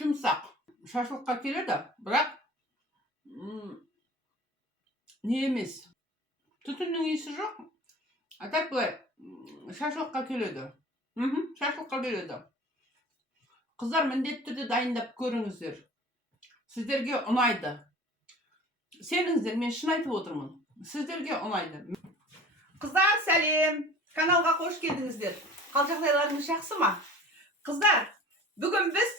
Жұмсақ. Шашлыққа келеді, бірақ не емес. Түтіннің иісі жоқ. А так былай шашлыққа келеді. Шашлыққа келеді. Қыздар міндетті түрде дайындап көріңіздер. Сіздерге ұнайды. Сеніңіздер, мен шын айтып отырмын. Сіздерге ұнайды. Қыздар, сәлем. Каналға қош келдіңіздер. Қал жағдайларыңыз жақсы ма? Қыздар, бүгін біз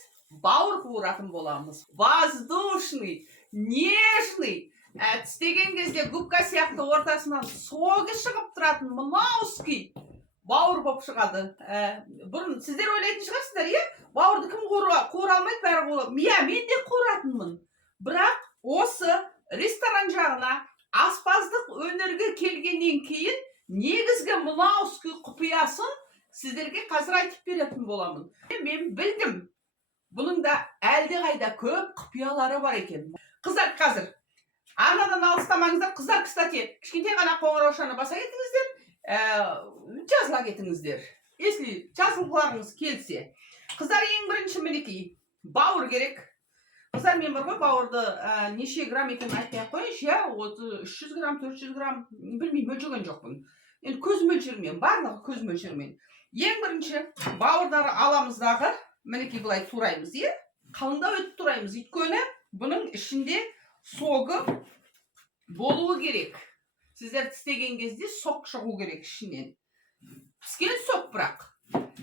бауыр қуыратын боламыз. Воздушный, нежный. Тістеген кезде губка сияқты ортасынан соғы шығып тұратын мынауский бауыр болып шығады. Бұрын сіздер ойлайтын шығарсыздар, иә? Бауырды кім қуыра алмайды, бәрі қуырады. Мен де қуыратынмын. Бірақ осы ресторан жағына аспаздық өнерге келгеннен кейін негізгі мынауский құпиясын сіздерге қазір айтып беретін боламын. Мен білдім. Бұның да әлдеқайда көп құпиялары бар екен. Қыздар, қазір арнадан алыстамаңыздар. Қыздар, кстати, кішкентай ғана қоңыраушаны баса кетіңіздер, жазыла кетіңіздер. Если жазылғыларыңыз келсе. Қыздар, ең бірінші мінекей бауыр керек. Қыздар, мен бар ғой, бауырды неше грамм екенін айтпай қойыңызшы, иә, 300 грамм, 400 грамм, білмеймін, өлшеген жоқпын. Енді көз мөлшермен, барлығы көз мөлшермен. Ең бірінші бауырдары аламыздағы, мінекей былай тураймыз, иә? Қалыңдау етіп тураймыз. Өйткені бұның ішінде соғы болуы керек. Сіздер тістеген кезде соқ шығу керек ішінен. Піскен соқ бірақ.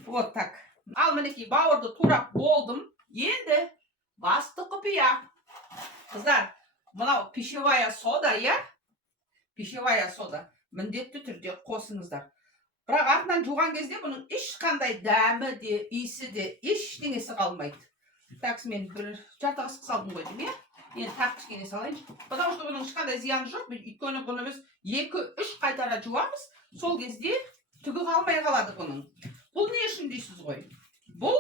Вот так. Ал мінекей бауырды турап болдым. Енді басты құпия. Қыздар, мынау пищевая сода, иә? Пищевая сода. Міндетті түрде қосыңыздар. Бірақ артынан жуған кезде бұның ешқандай дәмі де, иісі де, ештеңесі қалмайды. Так, мен бір жарты қасық салдым қойдым, иә? Енді тақ кішкене салайын. Потому что бұның ешқандай зияны жоқ. Өйткені бұны біз 2-3 қайтара жуамыз. Сол кезде түгі қалмай қалады бұның. Бұл не үшін дейсіз ғой? Бұл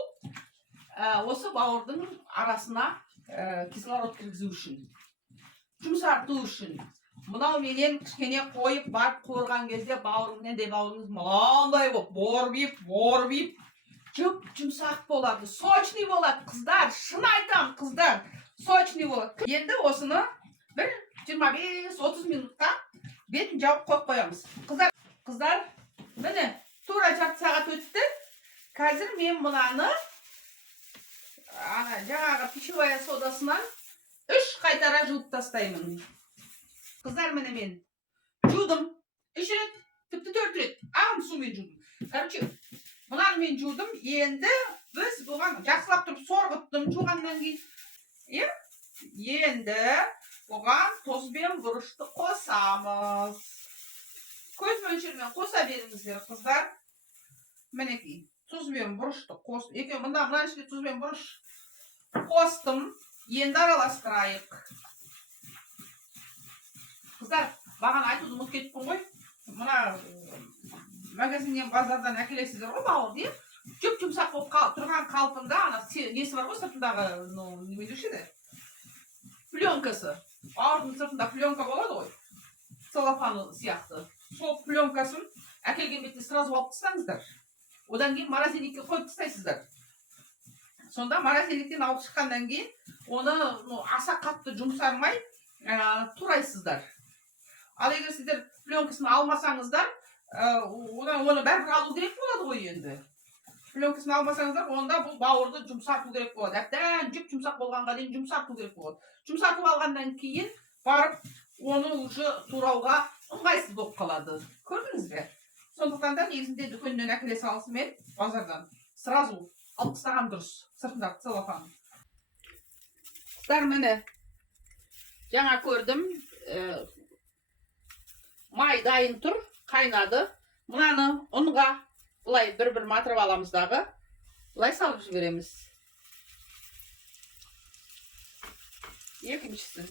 осы бауырдың арасына кислород кіргізу үшін. Жұмсарту үшін. Мынау менен кішкене қойып барып қуырған кезде бауырыңыз мынандай болып, борбиып, жұмсақ болады, сочный болады. Қыздар, шын айтам, қыздар, сочный болады. Енді осыны бір 25-30 минутта бетін жауып қойып қоямыз. Қыздар, міне, тура жарты сағат өтті. Қазір мен мұнаны жаңағы пищевая содасынан 3 қайтара жуып тастаймын. Қыздар, міне мен жудым. 3 рет, тіпті 4 рет. Ағын сумен жудым. Короче, мұнаны мен жудым. Енді біз бұған жақсылап тұрып сорғыттым жуғаннан кейін. Енді бұған тұз бен бұрышты қосамыз. Көз мөлшермен қоса беріңіздер, қыздар. Мінекей, тұз бен бұрышты қос. Мұнда ішінде тұз бен бұрыш қостым. Енді араластырайық. Қыздар, баған айтуды ұмытып кетіппін ғой. Мына магазиннен, базардан әкелесіздер ғой бауырды, иә? Жүп-жұмсақ болып тұрған қалпында, несі бар ғой сыртындағы, неме деуші еді? Пленкасы. Бауырдың сыртында пленка болады ғой. Целлофаны сияқты. Сол пленкасын әкелген бетте сразу алып тастаңыздар. Одан кейін морозильникке қойып тастайсыздар. Сонда морозильниктен алып шыққаннан кейін, оны аса қатты жұмсармай турайсыздар. Ал егер сіздер пленкасын алмасаңыздар, оны бәрібір алу керек болады ғой енді. Пленкасын алмасаңыздар, онда бұл бауырды жұмсарту керек болады. Әбден жүп-жұмсақ болғанға дейін жұмсарту керек болады. Жұмсартып алғаннан кейін барып, оны уже турауға ыңғайсыз болып қалады. Көрдіңіз бе? Сондықтан да негізінде дүкеннен әкеле салысымен базардан сразу алып тастаған дұрыс. Сыртындағы целлофан. Қыздар, міне жаңа көрдім. Май дайын тұр, қайнады. Мұнаны ұнға бұлай бір-бір матырып аламыздағы. Бұлай салып жібереміз. Екіншісін.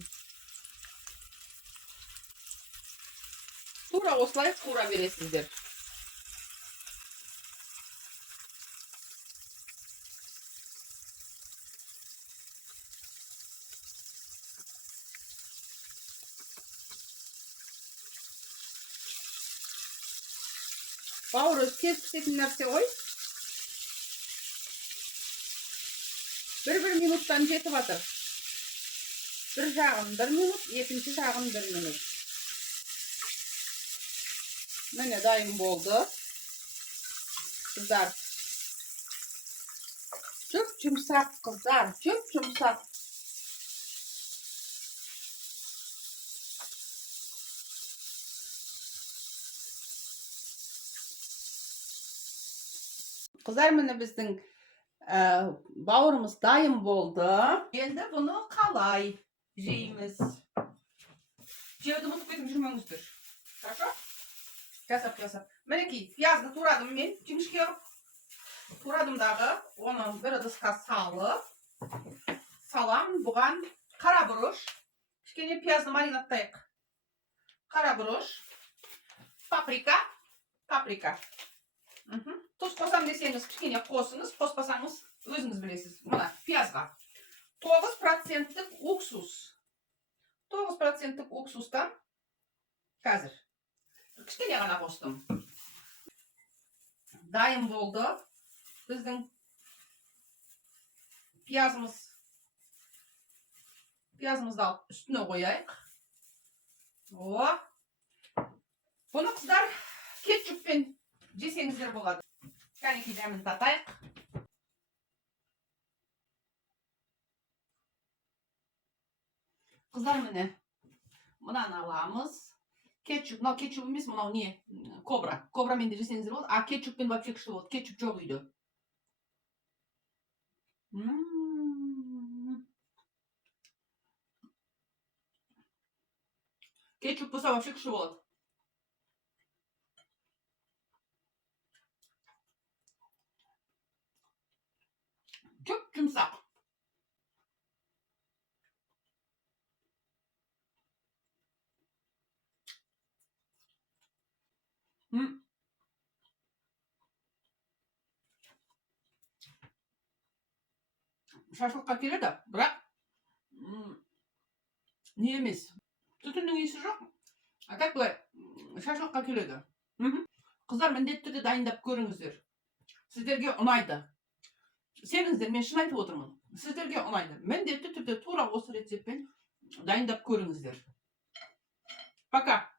Тура осылай қуыра бересіздер. Бауыр тез пісетін нәрсе ғой. Bir minuttan жетip atır. Bir şağın 1 minut, ikinci şağın 1 minut. Mene dayım boldu. Kızlar. Çok yumuşak kızlar, çok yumuşak. Kızlar mene bizden bağırımız dayım boldu. Endi bunu kalay jeyimiz. Jevdi unutup ketip жүрмөңүздөр. Хорошо? Жасап. Мінекей, пиязды турадым мен, жіңішке қылып. Турадым дағы, оны бір ыдысқа салып, салам, бұған қара бұрыш. Кішкене пиязды маринаттайық. Қара бұрыш, паприка. Тұз қосам десеңіз, кішкене қосыңыз, қоспасаңыз, өзіңіз білесіз. Мына, пиязға. 9% уксус. 9% уксустан қазір. Кішкене ғана қостым. Дайын болды. Біздің пиязымызды алып үстіне қояйық. Бұны қыздар кетчуппен жесеңіздер болады. Кәнекей дәмін татайық. Қыздар міне, мынаны аламыз. Кетчуп, мынау кетчуп емес, мынау не? Кобра. Кобрамен де жесеңіздер болады. А кетчуппен вообще күшті болады. Кетчуп жоқ үйде. Кетчуп болса вообще күшті болады. Çok yumuşak. Шашлыққа келеді, бірақ не емес. Түтіннің иісі жоқ. А так былай шашлыққа келеді. Қыздар міндетті түрде дайындап көріңіздер. Сіздерге ұнайды. Сеніңіздер, мен шын айтып отырмын. Сіздерге ұнайды. Міндетті түрде тура осы рецептпен дайындап көріңіздер. Пока.